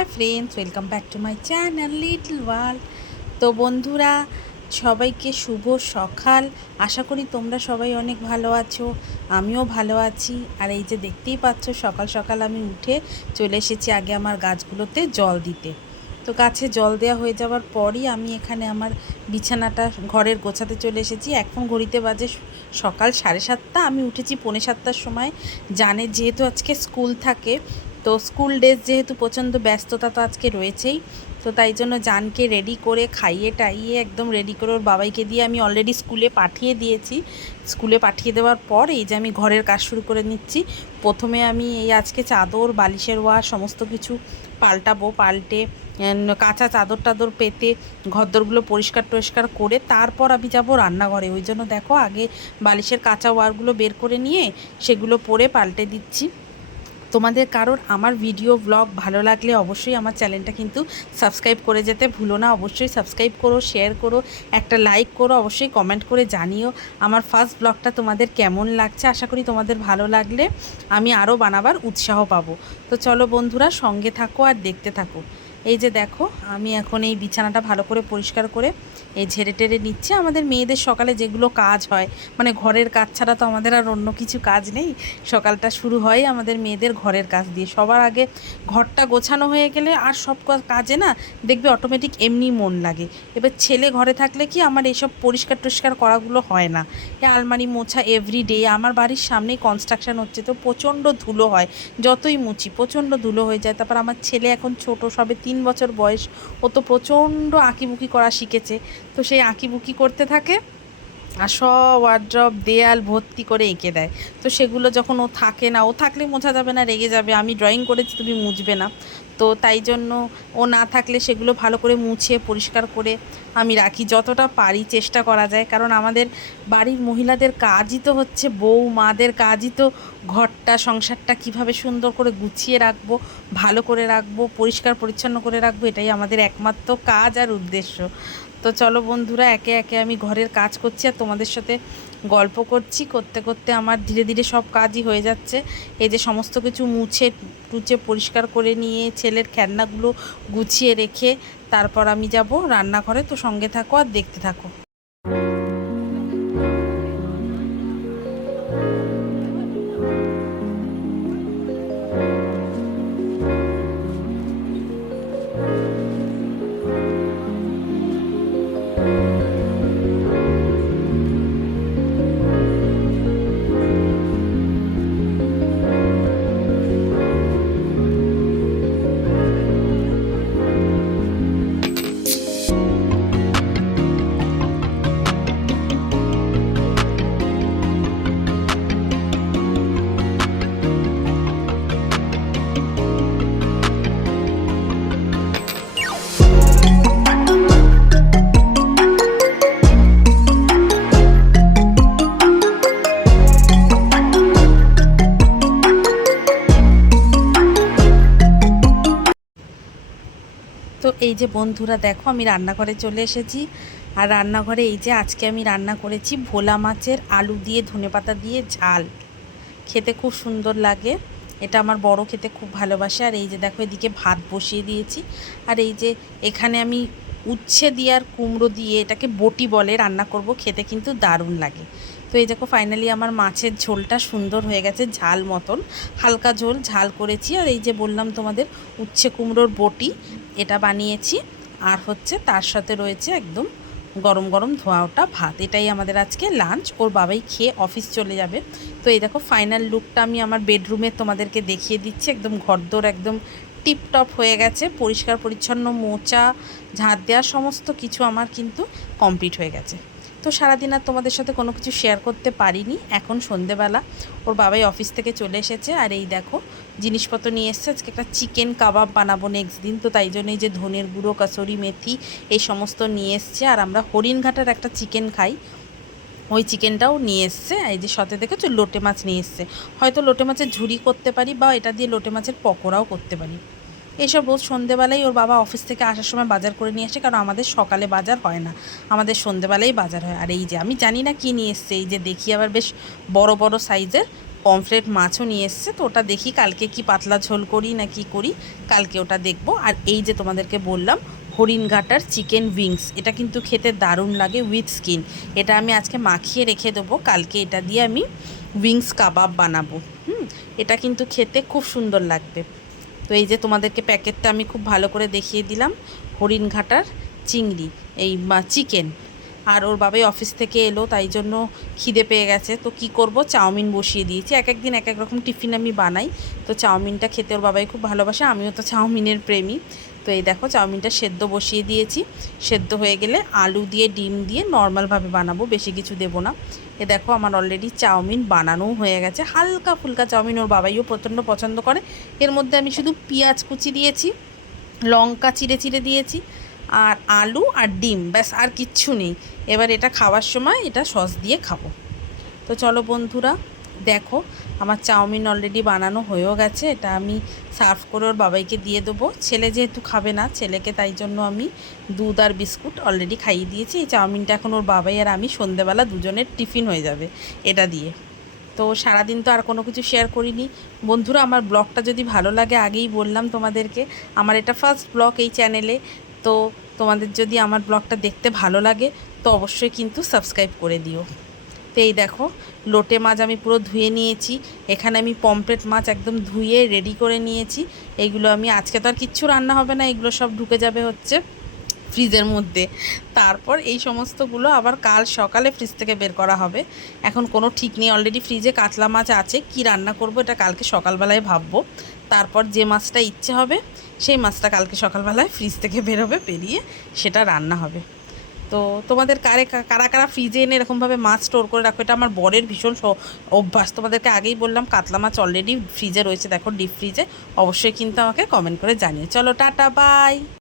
Hi friends, welcome back to my channel little world. তো বন্ধুরা, সবাইকে শুভ সকাল। আশা করি তোমরা সবাই অনেক ভালো আছো, আমিও ভালো আছি। আর এই যে দেখতেই পাচ্ছ, সকাল সকাল আমি উঠে চলে এসেছি আগে আমার গাছগুলোতে জল দিতে। তো গাছে জল দেওয়া হয়ে যাওয়ার পরই আমি এখানে আমার বিছানাটা ঘরের গোছাতে চলে এসেছি। এখন ঘড়িতে বাজে সকাল 7:30। আমি উঠেছি 6:45 সময়। জানে যেহেতু আজকে স্কুল থাকে, তো স্কুল ডেজ যেহেতু প্রচণ্ড ব্যস্ততা তো আজকে রয়েছেই, তো তাই জন্য জানকে রেডি করে খাইয়ে টাইয়ে একদম রেডি করে ওর বাবাইকে দিয়ে আমি অলরেডি স্কুলে পাঠিয়ে দিয়েছি। স্কুলে পাঠিয়ে দেওয়ার পর এই যে আমি ঘরের কাজ শুরু করে নিচ্ছি। প্রথমে আমি এই আজকে চাদর, বালিশের ওয়ার সমস্ত কিছু পাল্টাবো। পাল্টে কাঁচা চাদর টাদর পেতে ঘরদোরগুলো পরিষ্কার টরিষ্কার করে তারপর আমি যাব রান্নাঘরে। ওই জন্য দেখো আগে বালিশের কাঁচা ওয়ারগুলো বের করে নিয়ে সেগুলো পরে পাল্টে দিচ্ছি। তোমাদের কারোর আমার ভিডিও ব্লগ ভালো লাগলে অবশ্যই আমার চ্যানেলটা কিন্তু সাবস্ক্রাইব করে যেতে ভুলো না। অবশ্যই সাবস্ক্রাইব করো, শেয়ার করো, একটা লাইক করো, অবশ্যই কমেন্ট করে জানিও আমার ফার্স্ট ব্লগটা তোমাদের কেমন লাগছে। আশা করি তোমাদের ভালো লাগলে আমি আরও বানাবার উৎসাহ পাবো। তো চলো বন্ধুরা, সঙ্গে থাকো আর দেখতে থাকো। এই যে দেখো, আমি এখন এই বিছানাটা ভালো করে পরিষ্কার করে এই ঝেড়ে টেরে নিচ্ছে। আমাদের মেয়েদের সকালে যেগুলো কাজ হয়, মানে ঘরের কাজ ছাড়া তো আমাদের আর অন্য কিছু কাজ নেই। সকালটা শুরু হয় আমাদের মেয়েদের ঘরের কাজ দিয়ে। সবার আগে ঘরটা গোছানো হয়ে গেলে আর সব কাজে না দেখবে অটোমেটিক এমনি মন লাগে। এবার ছেলে ঘরে থাকলে কি আমার এইসব পরিষ্কার টরিষ্কার করাগুলো হয় না। এ আলমারি মোছা এভরিডে। আমার বাড়ির সামনেই কনস্ট্রাকশন হচ্ছে, তো প্রচণ্ড ধুলো হয়, যতই মুছি প্রচণ্ড ধুলো হয়ে যায়। তারপর আমার ছেলে এখন ছোট, সবে 3 বছর বয়স, ও তো প্রচণ্ড আঁকিবুকি করা শিখেছে। তো সেই আঁকিবুকি করতে থাকে আর সব ওয়ার্ড্রপ দেয়াল ভর্তি করে এঁকে দেয়। তো সেগুলো যখন ও থাকে না, ও থাকলে মোছা যাবে না, রেগে যাবে, আমি ড্রয়িং করেছি তুমি মুছবে না। তো তাই জন্য ও না থাকলে সেগুলো ভালো করে মুছে পরিষ্কার করে আমি রাখি, যতটা পারি চেষ্টা করা যায়। কারণ আমাদের বাড়ির মহিলাদের কাজই তো হচ্ছে, বউ মাদের কাজই তো ঘরটা সংসারটা কিভাবে সুন্দর করে গুছিয়ে রাখবো, ভালো করে রাখবো, পরিষ্কার পরিচ্ছন্ন করে রাখবো, এটাই আমাদের একমাত্র কাজ আর উদ্দেশ্য। তো চলো বন্ধুরা, একে একে আমি ঘরের কাজ করছি আর তোমাদের সাথে গল্প করছি। করতে করতে আমার ধীরে ধীরে সব কাজই হয়ে যাচ্ছে। এই যে সমস্ত কিছু মুছে টুচে পরিষ্কার করে নিয়ে ছেলের খেলনাগুলো গুছিয়ে রেখে তারপর আমি যাব রান্নাঘরে। তো সঙ্গে থাকো আর দেখতে থাকো। তো এই যে বন্ধুরা দেখো, আমি রান্নাঘরে চলে এসেছি। আর রান্নাঘরে এই যে আজকে আমি রান্না করেছি ভোলা মাছের আলু দিয়ে ধনেপাতা দিয়ে ঝাল। খেতে খুব সুন্দর লাগে, এটা আমার বড় খেতে খুব ভালোবাসে। আর এই যে দেখো, এদিকে ভাত বসিয়ে দিয়েছি। আর এই যে এখানে আমি উচ্ছে দিয়ে আর কুমড়ো দিয়ে, এটাকে বটি বলে, রান্না করব, খেতে কিন্তু দারুণ লাগে। তো এই দেখো ফাইনালি আমার মাছের ঝোলটা সুন্দর হয়ে গেছে, ঝাল মতন, হালকা ঝোল ঝাল করেছি। আর এই যে বললাম তোমাদের উচ্ছে কুমড়োর বটি, এটা বানিয়েছি। আর হচ্ছে তার সাথে রয়েছে একদম গরম গরম ধোয়া ওটা ভাত। এটাই আমাদের আজকে লাঞ্চ। ওর বাবাই খেয়ে অফিস চলে যাবে। তো এই দেখো ফাইনাল লুকটা আমি আমার বেডরুমে তোমাদেরকে দেখিয়ে দিচ্ছি। একদম ঘরদোর একদম টিপটপ হয়ে গেছে, পরিষ্কার পরিচ্ছন্ন, মোচা ঝাঁট দেওয়া সমস্ত কিছু আমার কিন্তু কমপ্লিট হয়ে গেছে। তো সারাদিন আর তোমাদের সাথে কোনো কিছু শেয়ার করতে পারিনি। এখন সন্ধেবেলা ওর বাবাই অফিস থেকে চলে এসেছে। আর এই দেখো জিনিসপত্র নিয়ে এসছে, আজকে একটা চিকেন কাবাব বানাবো নেক্সট দিন। তো তাই জন্য এই যে ধনের গুঁড়ো, কাসুরি মেথি, এই সমস্ত নিয়ে এসছে। আর আমরা হরিণঘাটার একটা চিকেন খাই, ওই চিকেনটাও নিয়ে এসছে। এই যে সাথে দেখেছো লোটে মাছ নিয়ে এসছে। হয়তো লোটে মাছের ঝুরি করতে পারি, বা এটা দিয়ে লোটে মাছের পকোড়াও করতে পারি। এইসব রোজ সন্ধেবেলায় ওর বাবা অফিস থেকে আসার সময় বাজার করে নিয়ে আসে, কারণ আমাদের সকালে বাজার হয় না, আমাদের সন্ধেবেলায় বাজার হয়। আর এই যে আমি জানি না কী নিয়ে এসছে, এই যে দেখি আবার বেশ বড় বড় সাইজের পমফ্রেট মাছও নিয়ে এসছে, তো ওটা দেখি কালকে কি পাতলা ঝোল করি না কি করি, কালকে ওটা দেখব। আর এই যে তোমাদেরকে বললাম হরিণঘাটার চিকেন উইংস, এটা কিন্তু খেতে দারুণ লাগে উইথ স্কিন। এটা আমি আজকে মাখিয়ে রেখে দেবো, কালকে এটা দিয়ে আমি উইংস কাবাব বানাবো। এটা কিন্তু খেতে খুব সুন্দর লাগবে। তো এই যে তোমাদেরকে প্যাকেটটা আমি খুব ভালো করে দেখিয়ে দিলাম, হরিণঘাটার চিংড়ি এই চিকেন। আর ওর বাবাই অফিস থেকে এলো, তাই জন্য খিদে পেয়ে গেছে। তো কি করব, চাউমিন বসিয়ে দিয়েছি। এক একদিন এক এক রকম টিফিন আমি বানাই, তো চাউমিনটা খেতে ওর বাবাই খুব ভালোবাসে, আমিও তো চাউমিনের প্রেমী। তো এই দেখো চাউমিনটা সেদ্ধ বসিয়ে দিয়েছি, সেদ্ধ হয়ে গেলে আলু দিয়ে ডিম দিয়ে নর্মালভাবে বানাবো, বেশি কিছু দেবো না। এ দেখো আমার অলরেডি চাউমিন বানানোও হয়ে গেছে, হালকা ফুলকা চাউমিন, ওর বাবাইও প্রচণ্ড পছন্দ করে। এর মধ্যে আমি শুধু পেঁয়াজ কুচি দিয়েছি, লঙ্কা চিড়ে চিড়ে দিয়েছি, আর আলু আর ডিম, ব্যাস আর কিচ্ছু নেই। এবার এটা খাওয়ার সময় এটা সস দিয়ে খাবো। তো চলো বন্ধুরা, দেখো আমার চাউমিন অলরেডি বানানো হয়েও গেছে। এটা আমি সার্ভ করে ওর বাবাইকে দিয়ে দেবো। ছেলে যেহেতু খাবে না, ছেলেকে তাই জন্য আমি দুধ আর বিস্কুট অলরেডি খাইয়ে দিয়েছি। এই চাউমিনটা এখন ওর বাবাই আর আমি সন্ধেবেলা দুজনের টিফিন হয়ে যাবে এটা দিয়ে। তো সারাদিন তো আর কোনো কিছু শেয়ার করিনি বন্ধুরা। আমার ব্লগটা যদি ভালো লাগে, আগেই বললাম তোমাদেরকে, আমার এটা ফার্স্ট ব্লগ এই চ্যানেলে। তো তোমাদের যদি আমার ব্লগটা দেখতে ভালো লাগে, তো অবশ্যই কিন্তু সাবস্ক্রাইব করে দিও। তো এই দেখো লোটে মাছ আমি পুরো ধুয়ে নিয়েছি, এখানে আমি পমফ্রেট মাছ একদম ধুয়ে রেডি করে নিয়েছি। এইগুলো আমি আজকে তো আর কিচ্ছু রান্না হবে না, এগুলো সব ঢুকে যাবে হচ্ছে ফ্রিজের মধ্যে। তারপর এই সমস্তগুলো আবার কাল সকালে ফ্রিজ থেকে বের করা হবে। এখন কোনো ঠিক নেই, অলরেডি ফ্রিজে কাতলা মাছ আছে, কি রান্না করব এটা কালকে সকালবেলায় ভাববো। তারপর যে মাছটা ইচ্ছে হবে সেই মাছটা কালকে সকালবেলায় ফ্রিজ থেকে বেরোবে, বেরিয়ে সেটা রান্না হবে। তো তোমাদের কারা কারা ফ্রিজে এনে এরকমভাবে মাছ স্টোর করে রাখো, এটা আমার বরের ভীষণ অভ্যাস। তোমাদেরকে আগেই বললাম কাতলা মাছ অলরেডি ফ্রিজে রয়েছে, দেখো ডিপ ফ্রিজে। অবশ্যই কিন্তু আমাকে কমেন্ট করে জানিয়ে। চলো টাটা বাই।